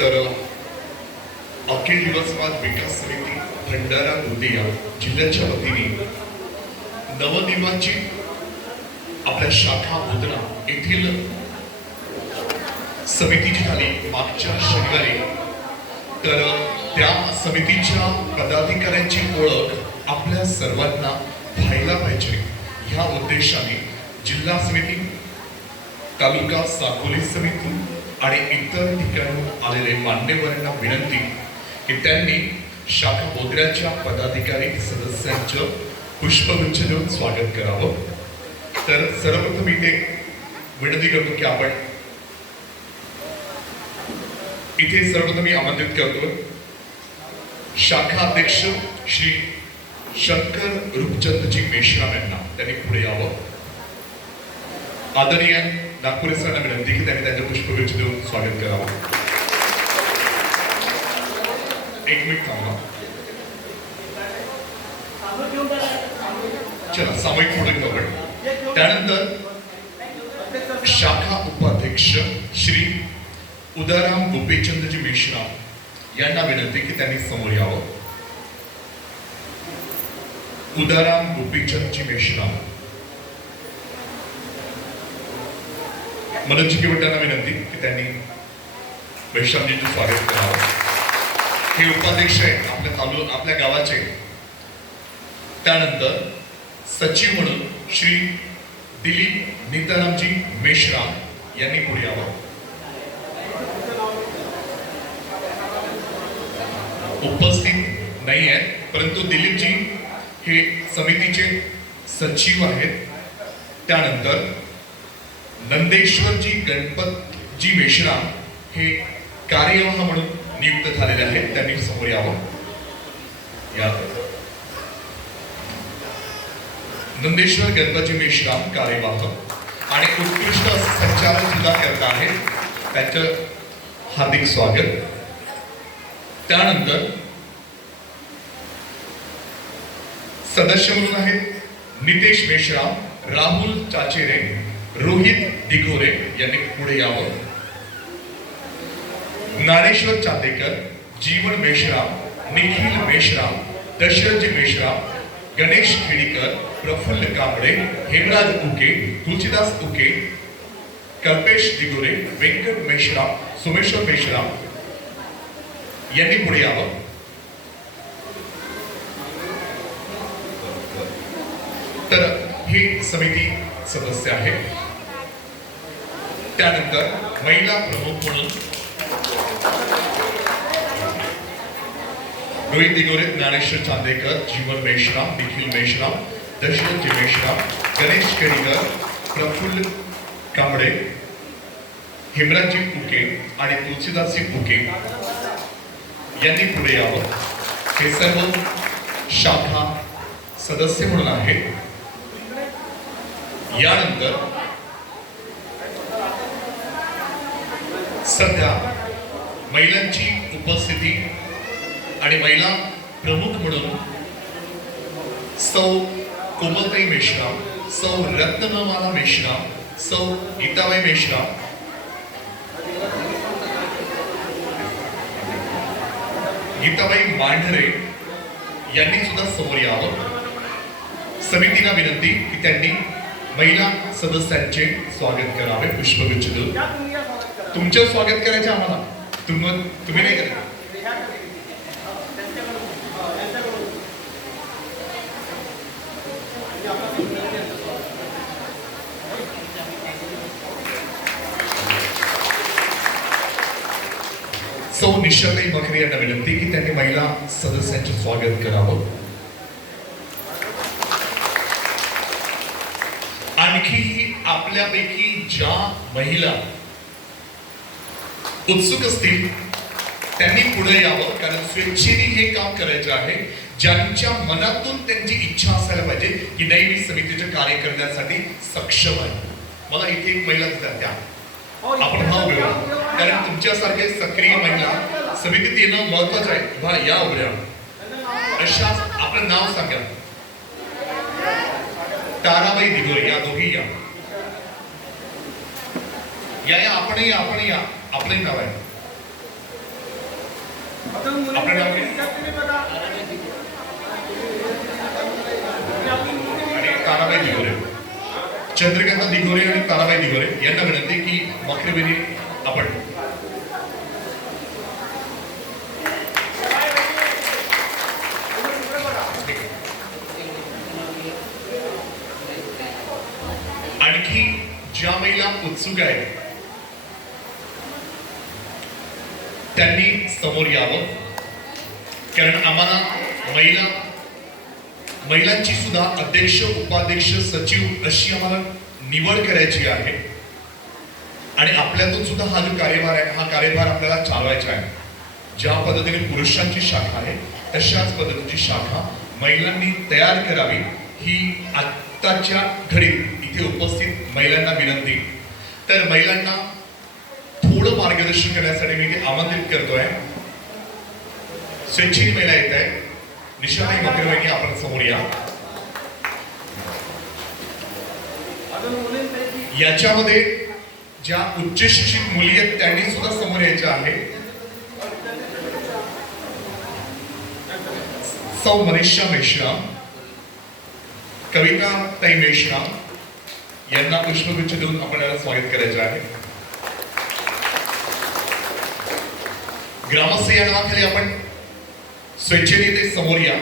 तर अखिल दिवसवाद विकास समिती भंडारा गोंदिया जिल्ह्याच्या वतीने नवनिर्माची आपल्या शाखा मुद्रा येथील समितीची झाली. मागच्या शनिवारी. तर त्या समितीच्या पदाधिकाऱ्यांची ओळख आपल्या सर्वांना व्हायला पाहिजे. ह्या उद्देशाने जिल्हा समिती तालुका साकोली समिती आणि इतर ठिकाणून आलेले मान्यवरांना विनंती की त्यांनी शाखा बोद्र्याच्या पदाधिकारी सदस्यांचं पुष्पगुच्छ देऊन स्वागत करावं. तर सर्वप्रथम इथे विनंती करतो की आपण इथे सर्वप्रथम मी आमंत्रित करतो. शाखा अध्यक्ष श्री शंकर रूपचंदजी मेश्राम यांना त्यांनी पुढे यावं. आदरणीय नागपूर विनंती की त्यांनी त्यांच्या पुष्पगुच्छ स्वागत करावं एक मिनिट थांबा चला सामायिक फोटो घेऊ आपण त्यानंतर शाखा उपाध्यक्ष श्री उदाराम गोपीचंदजी मिश्रा यांना विनंती की त्यांनी समोर यावं उदाराम गोपीचंदजी मिश्रा मनोज किवटांना विनंती की त्यांनी मेश्रामजींचं स्वागत करावं. हे उपाध्यक्ष आहेत आपल्या तालु आपल्या गावाचे. त्यानंतर सचिव म्हणून श्री दिलीप नितारामजी मेश्राम यांनी पुढे यावं. उपस्थित नाही आहेत परंतु दिलीपजी हे समितीचे सचिव आहेत. त्यानंतर नंदेश्वरजी गणपतजी मेश्राम हे कार्यवाह म्हणून नियुक्त झालेले आहेत. त्यांनी समोर यावं. या नंदेश्वर गणपती मेश्राम कार्यवाह. आणि उत्कृष्ट संचालन सुद्धा करत आहेत. त्यांचं हार्दिक स्वागत. त्यानंतर सदस्य म्हणून आहेत नितेश मेश्राम राहुल चाचेरे रोहित दिघोरे यांनी पुढे यावं. ज्ञानेश्वर चांदेकर जीवन मेश्राम निखिल मेश्राम दशरथ मेश्राम गणेश खेडीकर प्रफुल्ल कांबळे हेमराज उके तुलसीदास उके कल्पेश दिगोरे व्यंकट मेश्राम सोमेश्वर मेश्राम यांनी पुढे यावं. तर ही समिती सदस्य आहे त्यानंतर महिला प्रमुख म्हणून रोहित दिगोरे ज्ञानेश्वर चांदेकर जीवन मेश्राम निखिल मेश्राम दशरथजी मेश्राम गणेश केडीकर प्रफुल्ल कांबळे हिमराजी फुके आणि तुलसीदासजी फुके यांनी पुढे यावं. हे सर्व शाखा सदस्य म्हणून आहेत. यानंतर सध्या महिलांची उपस्थिती आणि महिला प्रमुख म्हणून सौ कोमलताई मेश्राम सौ रत्नमाला मेश्राम सौ गीताबाई मेश्राम. गीताबाई मांढरे यांनी सुद्धा समोर यावं. समितीला विनंती की त्यांनी महिला सदस्यांचे स्वागत करावे पुष्पगुच्छ देऊन. तुमचं स्वागत करायचं आम्हाला. तुम्ही तुम्ही नाही करा सौ निशाताई बकरी यांना विनंती की त्यांनी महिला सदस्यांचे स्वागत करावं. आणखी आपल्यापैकी ज्या महिला उत्सुक असतील त्यांनी पुढे यावं कारण स्वेच्छेने हे काम करायचं आहे. ज्यांच्या मनातून त्यांची इच्छा असायला पाहिजे की नाही मी समितीचे कार्य करण्यासाठी सक्षम आहे. मला इथे एक महिला दिसतात त्या. आपण भाव मिळवा कारण तुमच्यासारखे सक्रिय महिला समितीत येणं महत्वाचं आहे. बा या उभ्या अशा आपलं नाव सांगा. ताराबाई दिगोरे या दोघी या. या या आपणही या आपणही या. आपलंही नाव आहे. आपलं नाव काय? आणि ताराबाई दिगोरे. चंद्रकांत दिगोरे आणि ताराबाई दिगोरे यांना विनंती की वक्रेवेळी आपण आणखी ज्या महिला उत्सुक आहेत त्यांनी समोर यावं. कारण आम्हाला महिला महिलांची सुद्धा अध्यक्ष उपाध्यक्ष सचिव अशी आम्हाला निवड करायची आहे. आणि आपल्यातून सुद्धा हा जो कार्यभार आहे हा कार्यभार आपल्याला चालवायचा आहे. ज्या पद्धतीने पुरुषांची शाखा आहे तशाच पद्धतीची शाखा महिलांनी तयार करावी ही आत्ताच्या घडीत इथे उपस्थित महिलांना विनंती. तर महिलांना थोडं मार्गदर्शन करण्यासाठी मी आमंत्रित करतोय. स्वच्छिनी महिला येत आहे. निशाताई मकरवाईनी आपण समोर या. याच्यामध्ये ज्या उच्च शिक्षित मुली आहेत त्यांनी सुद्धा समोर यायचं आहे. सौ मनीषा मेश्राम कविता ताई मेश्राम यांना पुष्पगुच्छ देऊन आपण याला स्वागत करायचं आहे. ग्रामस्थ या नावाखाली आपण स्वेच्छेने ते समोर या.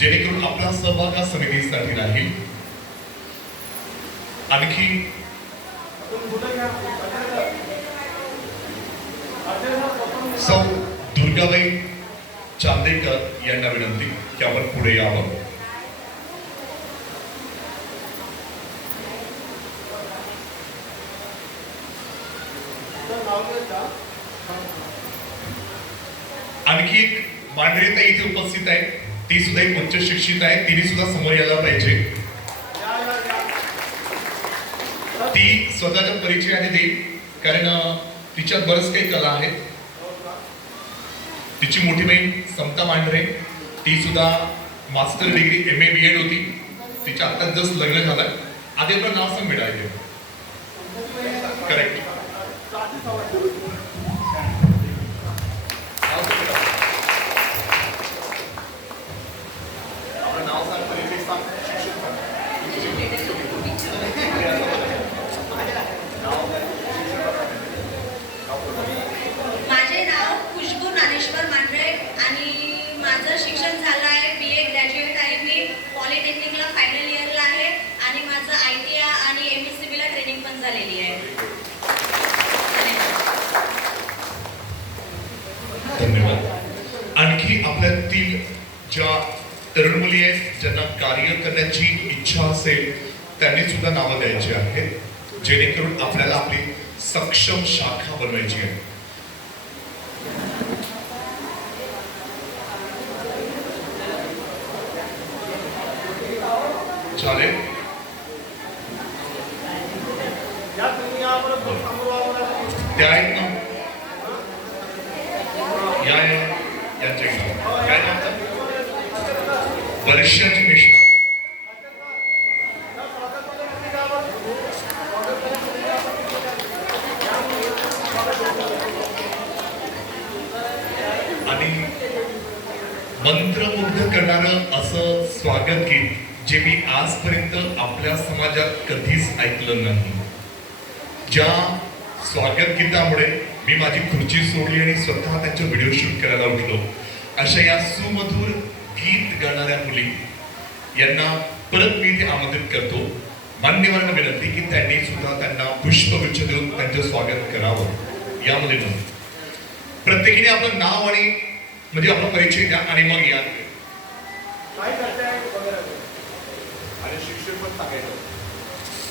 जेणेकरून आपला सहभाग हा समितीसाठी राहील. आणखी सौ दुर्गाबाई चांदेकर यांना विनंती की आपण पुढे यावं. आणखी एक मांढरे इथे उपस्थित आहे ती सुद्धा एक उच्च शिक्षित आहे. तिने सुद्धा समोर यायला पाहिजे. ती स्वतःचा परिचयाने देईल. कारण तिच्यात बरंच काही कला आहेत तिची मोठी बहीण समता मांढरे. ती सुद्धा master degree M A B Ed होती. तिच्या आत्ताच जस्ट लग्न झालं आधी आपलं नाव सांग मिळाले करेक्ट आपलं नाव सांग परिचय सांग शिक्षण सांग. माझे नाव खुशबू ज्ञानेश्वर मांढरे आणि माझं शिक्षण झालं आहे बी ए ग्रॅज्युएट आहे. मी पॉलिटेक्निकला फायनल इयरला आहे आणि माझं आय टी आय आणि एम एस सी बीला ट्रेनिंग पण झालेली आहे. धन्यवाद. आणखी आपल्यातील ज्या तरुण मुली आहेत ज्यांना कार्य करण्याची इच्छा असेल त्यांनी सुद्धा नावं द्यायची आहेत. जेणेकरून आपल्याला आपली सक्षम शाखा बनवायची आहे चालेल त्या आहेत ना या या यांच्या इकडं. काय नाव त्यांचं? वर्षाची मिश्रा आणि मंत्रमुग्ध करणारं असं स्वागत गीत जे मी आजपर्यंत आपल्या समाजात कधीच ऐकलं नाही. ज्या स्वागत गीतामुळे मी माझी खुर्ची सोडली आणि स्वतः त्यांचे व्हिडिओ शूट करायला उठलो अशा या सुमधुर गीत गाणाऱ्या मुली यांना परत मी इथे आमंत्रित करतो. मान्यवरांना विनंती की त्यांनी सुद्धा त्यांना पुष्पगुच्छ देऊन त्यांचं स्वागत करावं. यामध्ये नव्हतं प्रत्येकीने आपलं नाव आणि म्हणजे आपला परिचय द्या आणि मग या. आणि शिक्षण पण सांगायचं.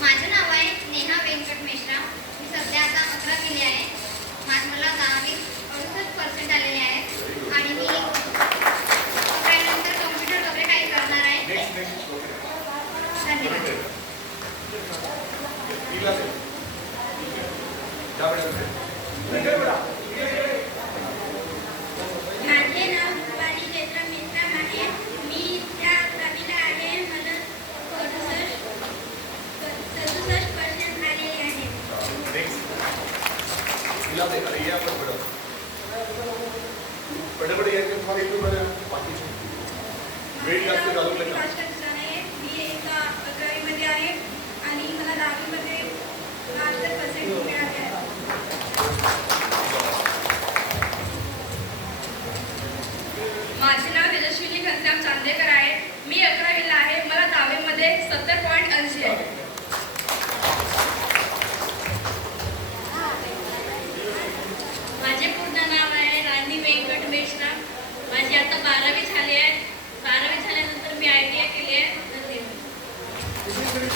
माझं नाव आहे नेहा व्यंकट मिश्रा मी सध्या आता अकरा केली आहे. माझ मला दहावी अडुसष्ट पर्सेंट आलेले आहेत आणि मी त्यानंतर कम्प्युटर वगैरे काही करणार आहे. नेक्स्ट नेक्स्ट धन्यवाद माझे नाव रुपाली चैत्र मिश्रा आहे मी त्या अकरावीला आहे मला अडुसष्ट सदुसष्ट पर्सेंट आलेले आहेत नेक्स्ट तिला ते अरे या पण बरं तुम्हाला इकडे बरं बाकीचे वेळ जास्त घालवू नका राष्ट्र शिक्षण आहे मी एका अकरावीमध्ये आहे आणि मला दहावीमध्ये बहात्तर पर्सेंट मिळाले आहेत माझे नाव तेजस्विनी घनश्याम चांदेकर आहे मी अकरावीला आहे मला दहावीमध्ये सत्तर पॉईंट ऐंशी आहे माझे पूर्ण नाव आहे राणी व्यंकट मेश्राम माझी आता बारावी झाली आहे बारावी झाल्यानंतर मी आय टी आय केली आहे धन्यवाद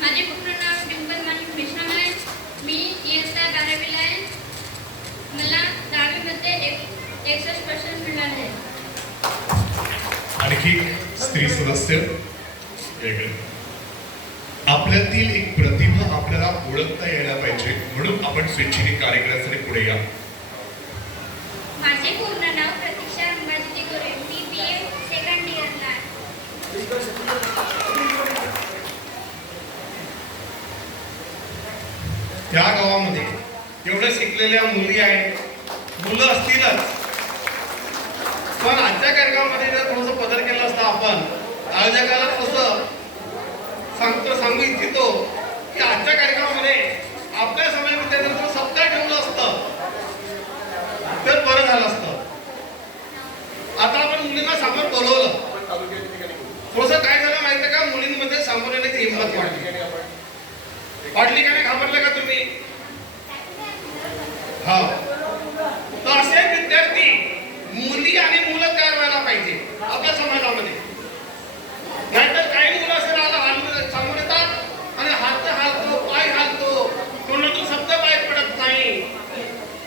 माझे पूर्ण नाव डिंपल माणिक मेश्राम आहे मी इयत्ता बारावीला आहे मला दहावीमध्ये एक एकसष्ट पर्सेंट मिळाले आहे आणखी स्त्री सदस्य वेगळे. आपल्यातील एक प्रतिभा आपल्याला ओळखता यायला पाहिजे. म्हणून आपण स्वेच्छेने कार्य करण्यासाठी पुढे या. माझे पूर्ण नाव प्रतीक्षा अंबाजी गोरे. मी बी ए सेकंड इयरला त्या गावामध्ये एवढ्या शिकलेल्या मुली आहेत. मुलं असतीलच. पण आजच्या कार्यक्रमामध्ये जर थोडंसं पदर केलं असतं आपण आयोजकाला थोडंसं सांगतो सांगू इच्छितो की आजच्या कार्यक्रमामध्ये आपल्या समयामध्ये जर थोडं सप्ताह ठेवलं असतं. तर बरं झालं असतं. आता आपण मुलींना समोर बोलवलं. थोडंसं काय झालं माहिती का? मुलींमध्ये सामोर येण्याची हिंमत वाढली. वाटली का नाही घाबरले का तुम्ही हा तर असे विद्यार्थी मुली आणि मुलं तयार व्हायला पाहिजे आपल्या समाजामध्ये नाहीतर काही मुलं असे राहिला हालून सांगून येतात आणि हात हालतो पाय हालतो तोंडातून शब्द बाहेर पडत नाही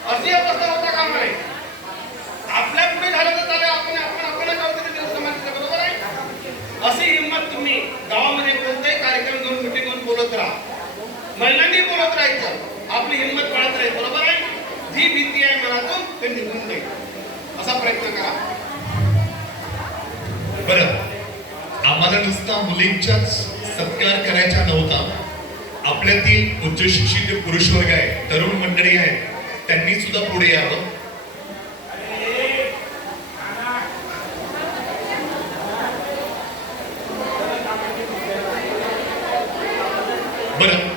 अशी अवस्था होता का म्हणे आपल्या पुढे झालं तर चालेल आपण आपण आपण जाऊ तरी समाजाच्या बरोबर आहे अशी हिंमत तुम्ही गावामध्ये कोणताही कार्यक्रम घेऊन मिटिंग घेऊन बोलत राहा महिलांनी बोलत राहायचं. आपली हिंमत वाढत राहील बरोबर आहे? जी भीती आहे मनातून ते निघून जाईल. असा प्रयत्न करा. बरं. आम्हाला नुसता मुलींचाच सत्कार करायचा नव्हता. आपल्यातील उच्च शिक्षित पुरुष वर्ग आहे तरुण मंडळी आहेत त्यांनी सुद्धा पुढे यावं. बरं.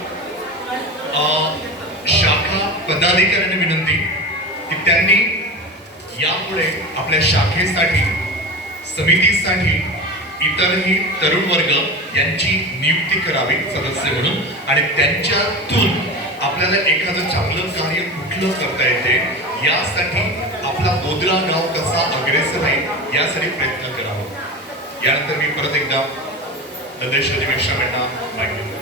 शाखा पदाधिकाऱ्यांना विनंती की त्यांनी यापुढे आपल्या शाखेसाठी समितीसाठी इतरही तरुण वर्ग यांची नियुक्ती करावी सदस्य म्हणून आणि त्यांच्यातून आपल्याला एखादं चांगलं कार्य कुठलं करता येते यासाठी आपला मोदरा गाव कसा अग्रेसर आहे यासाठी प्रयत्न करावा. यानंतर मी परत एकदा नदेश अधिवेशनांना माहिती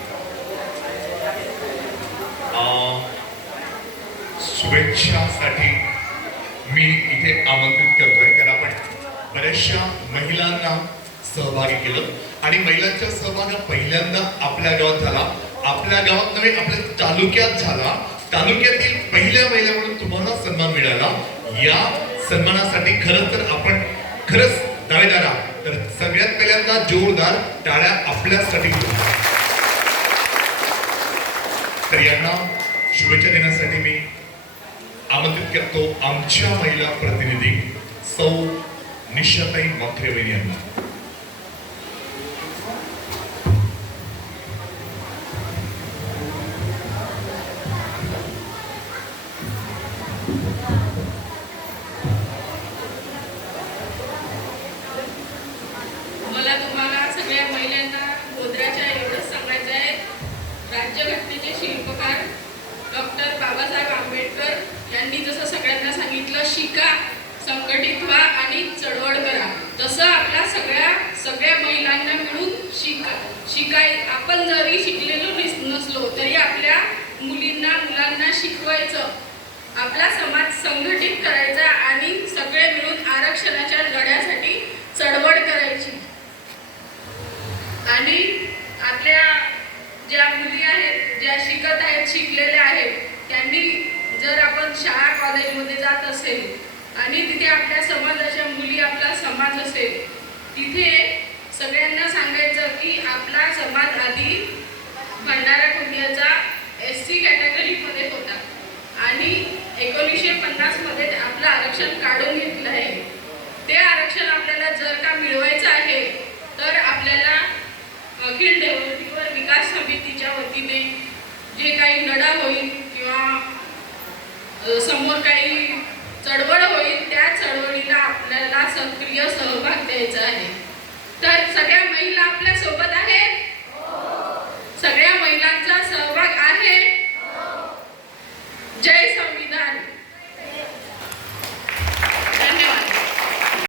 शुभेच्छासाठी मी इथे आमंत्रित करतोय. कारण आपण बऱ्याचशा महिलांना सहभागी केलं. आणि महिलांच्या सहभाग पहिल्यांदा आपल्या गावात झाला. आपल्या गावात नव्हे आपल्या तालुक्यात झाला. तालुक्यातील पहिल्या महिला म्हणून तुम्हाला सन्मान मिळाला. या सन्मानासाठी खरं तर आपण खरंच दावेदार आहात. तर सगळ्यात पहिल्यांदा जोरदार टाळ्या आपल्यासाठी तर यांना शुभेच्छा देण्यासाठी मी आमंत्रित करतो आमच्या महिला प्रतिनिधी सौ निशाताई मात्रेवेन यांना. मला तुम्हाला सगळ्या महिलांना त्यांनी जसं सगळ्यांना सांगितलं शिका संघटित व्हा आणि चळवळ करा. तसं आपल्या सगळ्या सगळ्या महिलांना मिळून शिका शिकाय आपण जरी शिकलेलो नसलो तरी आपल्या मुलींना मुलांना शिकवायचं. आपला समाज संघटित करायचा आणि सगळे मिळून आरक्षणाच्या लढ्यासाठी चळवळ करायची. आणि आपल्या ज्या मुली आहेत ज्या शिकत आहेत शिकलेल्या आहेत शाळा कॉलेजमध्ये जात असेल आणि तिथे आपल्या समाजाच्या मुली आपला समाज असेल तिथे सगळ्यांना सांगायचं की आपला समाज आधी भंडारा गोंदियाचा एस सी कॅटेगरीमध्ये होता. आणि एकोणीसशे पन्नासमध्ये आपलं आरक्षण काढून घेतलं आहे. ते आरक्षण आपल्याला जर का